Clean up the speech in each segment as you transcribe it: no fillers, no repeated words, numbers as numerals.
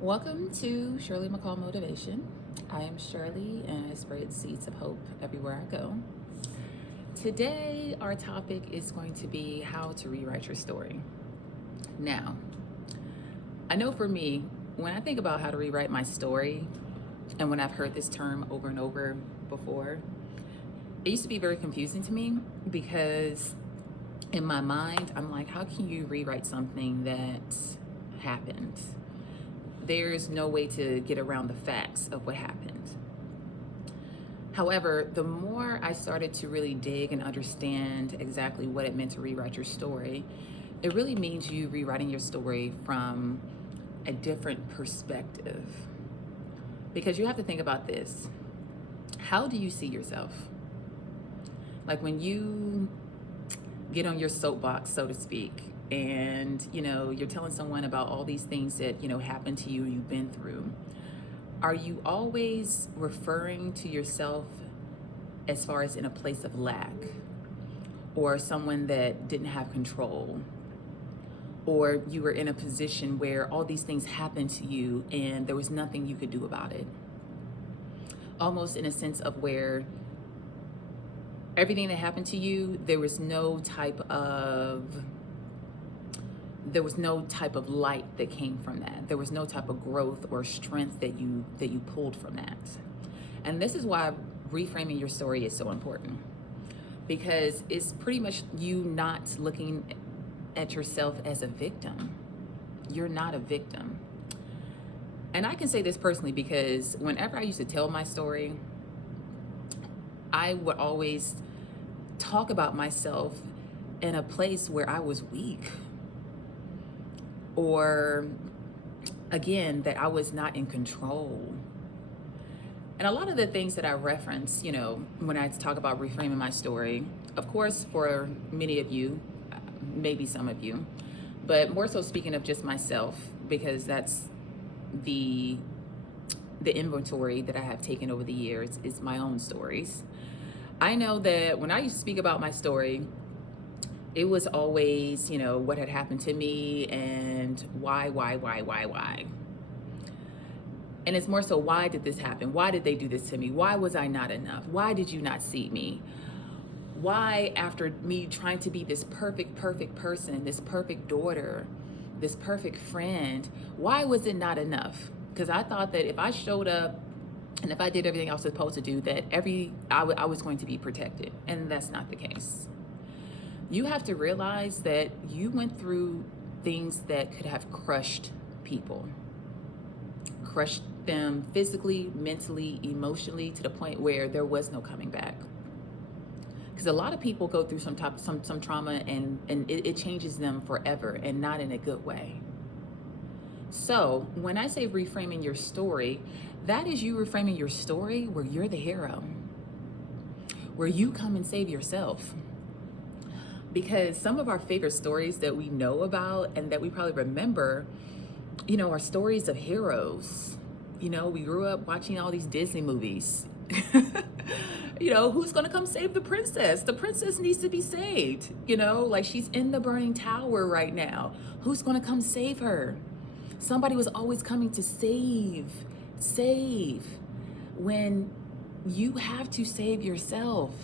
Welcome to Shirley McCall Motivation. I am Shirley and I spread seeds of hope everywhere I go. Today, our topic is going to be how to rewrite your story. Now, I know for me, when I think about how to rewrite my story, and when I've heard this term over and over before, it used to be very confusing to me because in my mind, I'm like, how can you rewrite something that happened? There's no way to get around the facts of what happened. However, the more I started to really dig and understand exactly what it meant to rewrite your story, it really means you rewriting your story from a different perspective. Because you have to think about this. How do you see yourself? Like when you get on your soapbox, so to speak, and you're telling someone about all these things that happened to you, you've been through, are you always referring to yourself as far as in a place of lack, or someone that didn't have control, or you were in a position where all these things happened to you and there was nothing you could do about it? Almost in a sense of where everything that happened to you, there was no type of light that came from that. There was no type of growth or strength that you pulled from that. And this is why reframing your story is so important, because it's pretty much you not looking at yourself as a victim. You're not a victim. And I can say this personally because whenever I used to tell my story, I would always talk about myself in a place where I was weak, or again, that I was not in control. And a lot of the things that I reference, when I talk about reframing my story, of course, for many of you, maybe some of you, but more so speaking of just myself, because that's the inventory that I have taken over the years is my own stories. I know that when I used to speak about my story, it was always, what had happened to me and why. And it's more so, why did this happen? Why did they do this to me? Why was I not enough? Why did you not see me? Why, after me trying to be this perfect person, this perfect daughter, this perfect friend, why was it not enough? Because I thought that if I showed up and if I did everything I was supposed to do, that I was going to be protected. And that's not the case. You have to realize that you went through things that could have crushed people, crushed them physically, mentally, emotionally, to the point where there was no coming back. Because a lot of people go through some trauma and it changes them forever, and not in a good way. So when I say reframing your story, that is you reframing your story where you're the hero, where you come and save yourself. Because some of our favorite stories that we know about and that we probably remember, are stories of heroes. We grew up watching all these Disney movies. Who's gonna come save the princess? The princess needs to be saved. Like she's in the burning tower right now. Who's gonna come save her? Somebody was always coming to save. When you have to save yourself.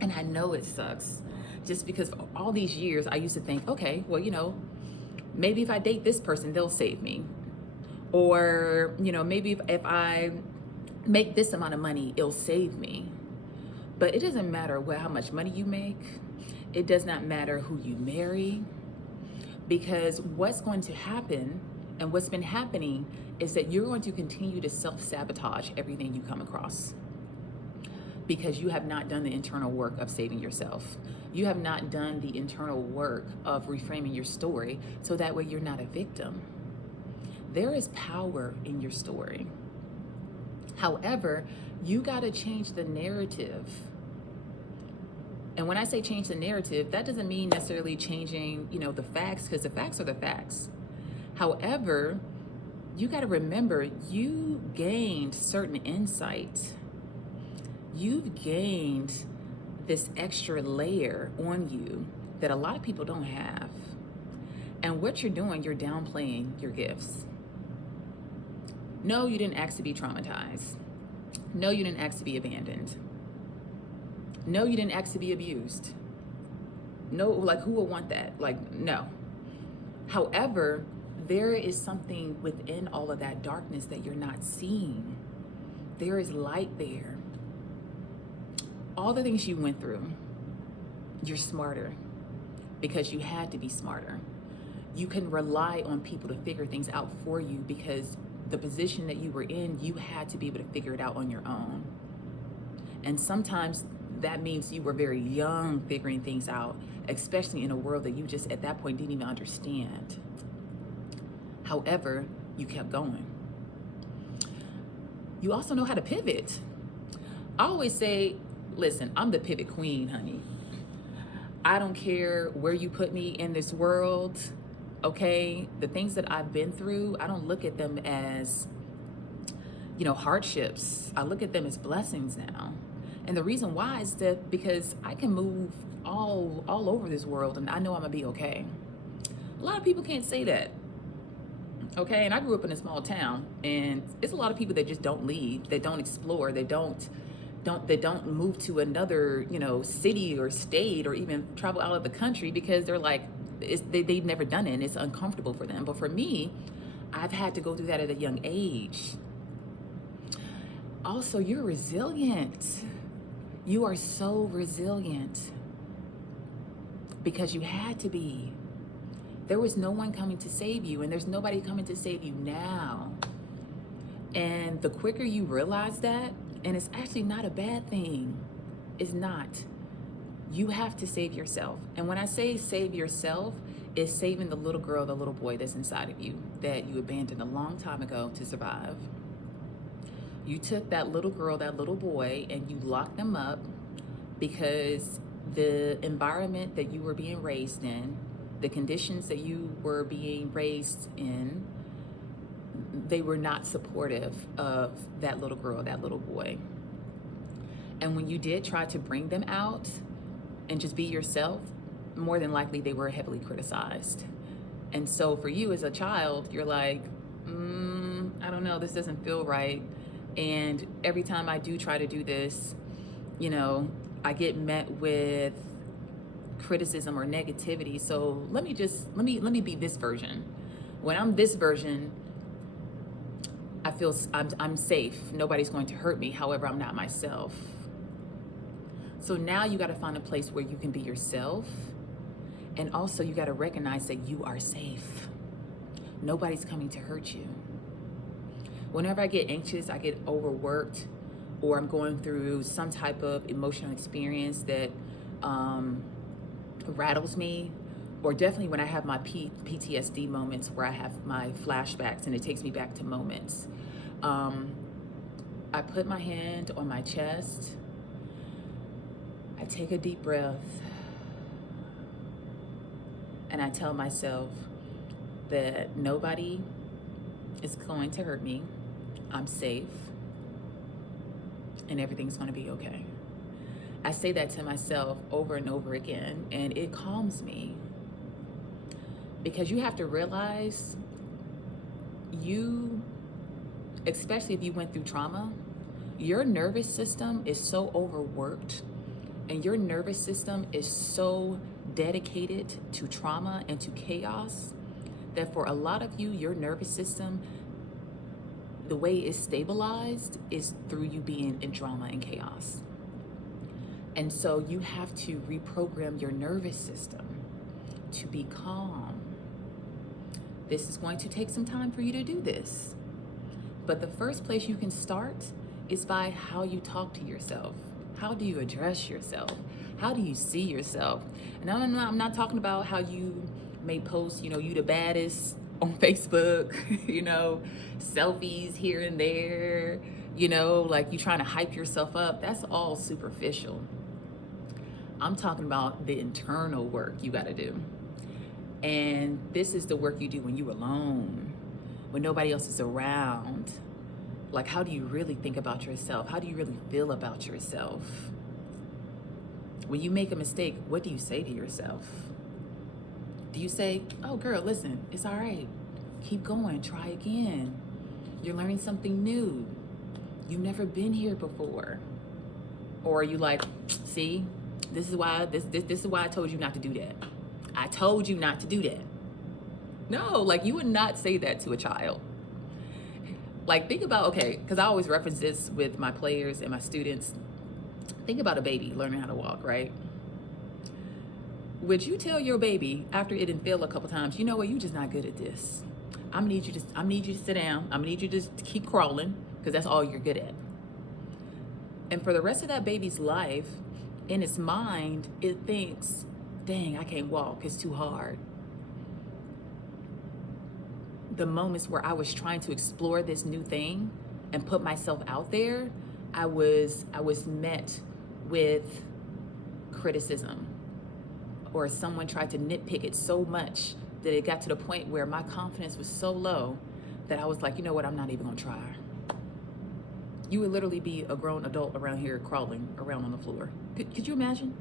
And I know it sucks. Just because for all these years, I used to think, okay, well, maybe if I date this person, they'll save me. Or, maybe if I make this amount of money, it'll save me. But it doesn't matter how much money you make. It does not matter who you marry. Because what's going to happen, and what's been happening, is that you're going to continue to self-sabotage everything you come across. Because you have not done the internal work of saving yourself. You have not done the internal work of reframing your story so that way you're not a victim. There is power in your story. However, you got to change the narrative. And when I say change the narrative, that doesn't mean necessarily changing, the facts, because the facts are the facts. However, you got to remember, you gained certain insight. You've gained this extra layer on you that a lot of people don't have. And what you're doing, you're downplaying your gifts. No, you didn't ask to be traumatized. No, you didn't ask to be abandoned. No, you didn't ask to be abused. No, like who would want that? Like, no. However, there is something within all of that darkness that you're not seeing. There is light there. All the things you went through, you're smarter because you had to be smarter. You can rely on people to figure things out for you because the position that you were in, you had to be able to figure it out on your own. And sometimes that means you were very young figuring things out, especially in a world that you just at that point didn't even understand. However, you kept going. You also know how to pivot. I always say, listen, I'm the pivot queen, honey. I don't care where you put me in this world, okay? The things that I've been through, I don't look at them as, hardships. I look at them as blessings now. And the reason why is that because I can move all over this world and I know I'm gonna be okay. A lot of people can't say that. Okay, and I grew up in a small town, and it's a lot of people that just don't leave, they don't explore, they don't move to another, city or state or even travel out of the country because they're like, they've never done it and it's uncomfortable for them. But for me, I've had to go through that at a young age. Also, you're resilient. You are so resilient because you had to be. There was no one coming to save you, and there's nobody coming to save you now. And the quicker you realize that, and it's actually not a bad thing, it's not. You have to save yourself. And when I say save yourself, it's saving the little girl, the little boy that's inside of you that you abandoned a long time ago to survive. You took that little girl, that little boy, and you locked them up because the environment that you were being raised in, the conditions that you were being raised in, they were not supportive of that little girl, that little boy. And when you did try to bring them out and just be yourself, more than likely they were heavily criticized. And so for you as a child, you're like, I don't know, this doesn't feel right. And every time I do try to do this, I get met with criticism or negativity. So let me be this version. When I'm this version, I feel I'm safe. Nobody's going to hurt me. However, I'm not myself. So now you got to find a place where you can be yourself. And also you got to recognize that you are safe. Nobody's coming to hurt you. Whenever I get anxious, I get overworked, or I'm going through some type of emotional experience that rattles me, or definitely when I have my PTSD moments where I have my flashbacks and it takes me back to moments. I put my hand on my chest, I take a deep breath, and I tell myself that nobody is going to hurt me, I'm safe, and everything's gonna be okay. I say that to myself over and over again, and it calms me. Because you have to realize especially if you went through trauma, your nervous system is so overworked and your nervous system is so dedicated to trauma and to chaos that for a lot of you, your nervous system, the way it's stabilized is through you being in drama and chaos. And so you have to reprogram your nervous system to be calm. This is going to take some time for you to do this. But the first place you can start is by how you talk to yourself. How do you address yourself? How do you see yourself? And I'm not talking about how you may post, you the baddest on Facebook, selfies here and there, like you trying to hype yourself up. That's all superficial. I'm talking about the internal work you got to do. And this is the work you do when you're alone, when nobody else is around. Like, how do you really think about yourself? How do you really feel about yourself? When you make a mistake, what do you say to yourself? Do you say, oh girl, listen, it's all right. Keep going, try again. You're learning something new. You've never been here before. Or you like, see, this is why I told you not to do that. I told you not to do that. No, like you would not say that to a child. Like think about, okay, because I always reference this with my players and my students. Think about a baby learning how to walk, right? Would you tell your baby after it didn't fail a couple times, you know what, you just not good at this. I'm gonna need you to sit down. I'm gonna need you to just keep crawling because that's all you're good at. And for the rest of that baby's life, in its mind, it thinks, dang, I can't walk, it's too hard. The moments where I was trying to explore this new thing and put myself out there, I was met with criticism, or someone tried to nitpick it so much that it got to the point where my confidence was so low that I was like, you know what, I'm not even gonna try. You would literally be a grown adult around here crawling around on the floor. Could you imagine?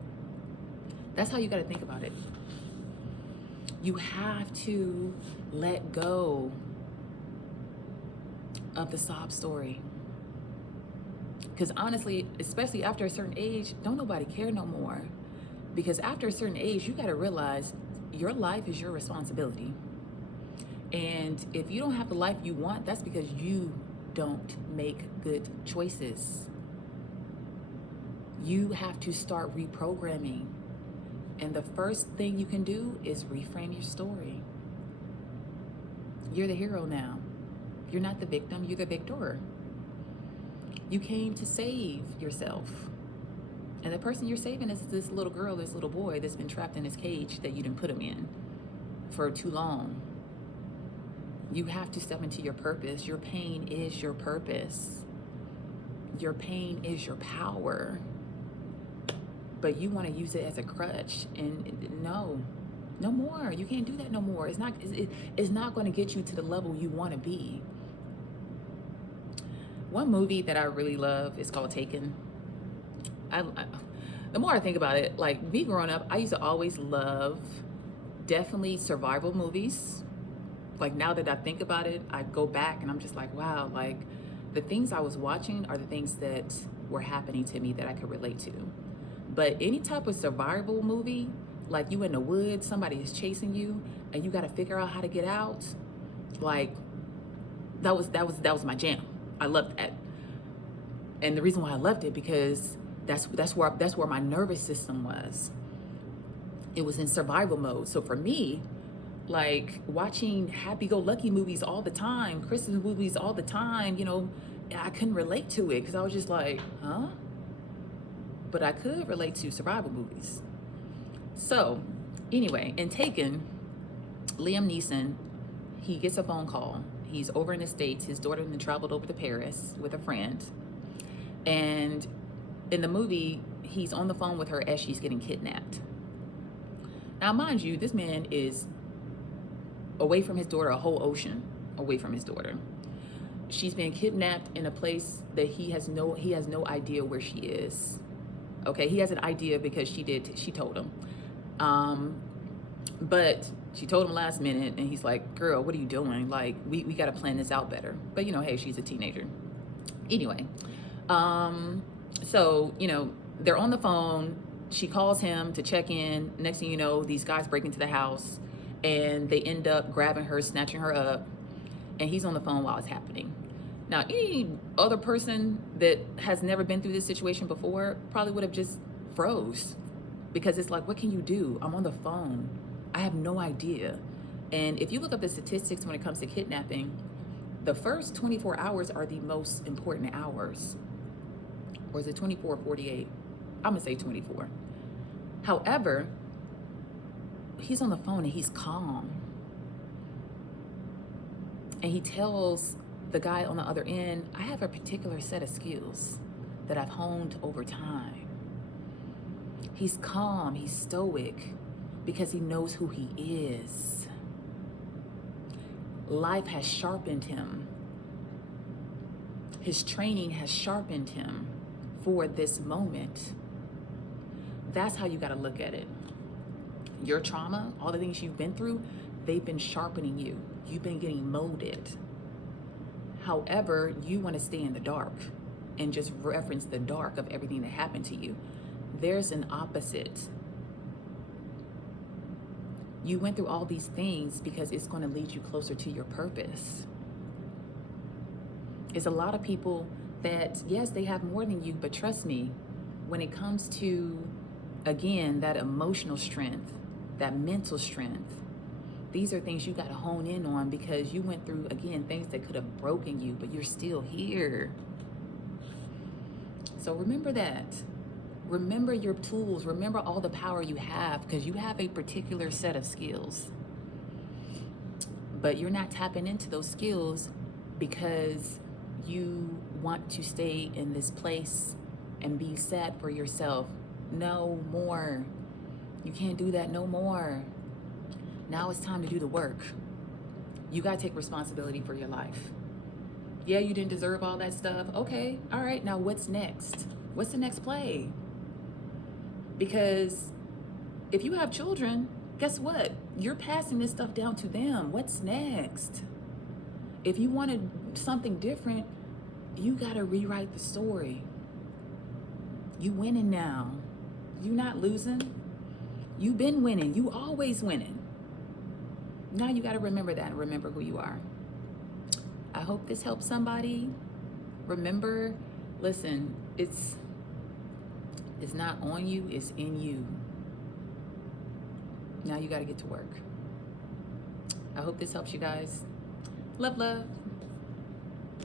That's how you gotta think about it. You have to let go of the sob story. Because honestly, especially after a certain age, don't nobody care no more. Because after a certain age, you gotta realize your life is your responsibility. And if you don't have the life you want, that's because you don't make good choices. You have to start reprogramming. And the first thing you can do is reframe your story. You're the hero now. You're not the victim, you're the victor. You came to save yourself. And the person you're saving is this little girl, this little boy that's been trapped in this cage that you didn't put him in for too long. You have to step into your purpose. Your pain is your purpose. Your pain is your power. But you want to use it as a crutch, and no more. You can't do that no more. It's not going to get you to the level you want to be. One movie that I really love is called Taken. The more I think about it, like me growing up, I used to always love definitely survival movies. Like now that I think about it, I go back and I'm just like, wow, like the things I was watching are the things that were happening to me that I could relate to. But any type of survival movie, like you in the woods, somebody is chasing you and you got to figure out how to get out, like that was my jam. I loved that. And the reason why I loved it, because that's where my nervous system was. It was in survival mode. So for me, like watching happy-go-lucky movies all the time, Christmas movies all the time, you know, I couldn't relate to it because I was just like, huh? But I could relate to survival movies. So anyway, in Taken, Liam Neeson, he gets a phone call. He's over in the States. His daughter then traveled over to Paris with a friend. And in the movie, he's on the phone with her as she's getting kidnapped. Now, mind you, this man is away from his daughter, a whole ocean away from his daughter. She's been kidnapped in a place that he has no idea where she is. Okay, he has an idea because she told him. But she told him last minute and he's like, girl, what are you doing? Like, we got to plan this out better. But you know, hey, she's a teenager. Anyway, so, you know, they're on the phone. She calls him to check in. Next thing you know, these guys break into the house and they end up grabbing her, snatching her up. And he's on the phone while it's happening. Now, any other person that has never been through this situation before probably would have just froze, because it's like, what can you do? I'm on the phone. I have no idea. And if you look up the statistics when it comes to kidnapping, the first 24 hours are the most important hours. Or is it 24 or 48? I'm gonna say 24. However, he's on the phone and he's calm. And he tells the guy on the other end, I have a particular set of skills that I've honed over time. He's calm, he's stoic, because he knows who he is. Life has sharpened him. His training has sharpened him for this moment. That's how you got to look at it. Your trauma, all the things you've been through, they've been sharpening you. You've been getting molded. However, you want to stay in the dark and just reference the dark of everything that happened to you. There's an opposite. You went through all these things because it's going to lead you closer to your purpose. There's a lot of people that, yes, they have more than you, but trust me, when it comes to, again, that emotional strength, that mental strength, these are things you got to hone in on, because you went through, again, things that could have broken you, but you're still here. So remember that. Remember your tools. Remember all the power you have, because you have a particular set of skills. But you're not tapping into those skills because you want to stay in this place and be sad for yourself. No more. You can't do that no more. Now it's time to do the work. You got to take responsibility for your life. Yeah, you didn't deserve all that stuff. Okay, all right, now what's next? What's the next play? Because if you have children, guess what? You're passing this stuff down to them. What's next? If you wanted something different, you got to rewrite the story. You winning now. You not losing. You been winning. You always winning. Now you got to remember that and remember who you are. I hope this helps somebody. Remember, listen, it's not on you, it's in you. Now you got to get to work. I hope this helps you guys. Love, love.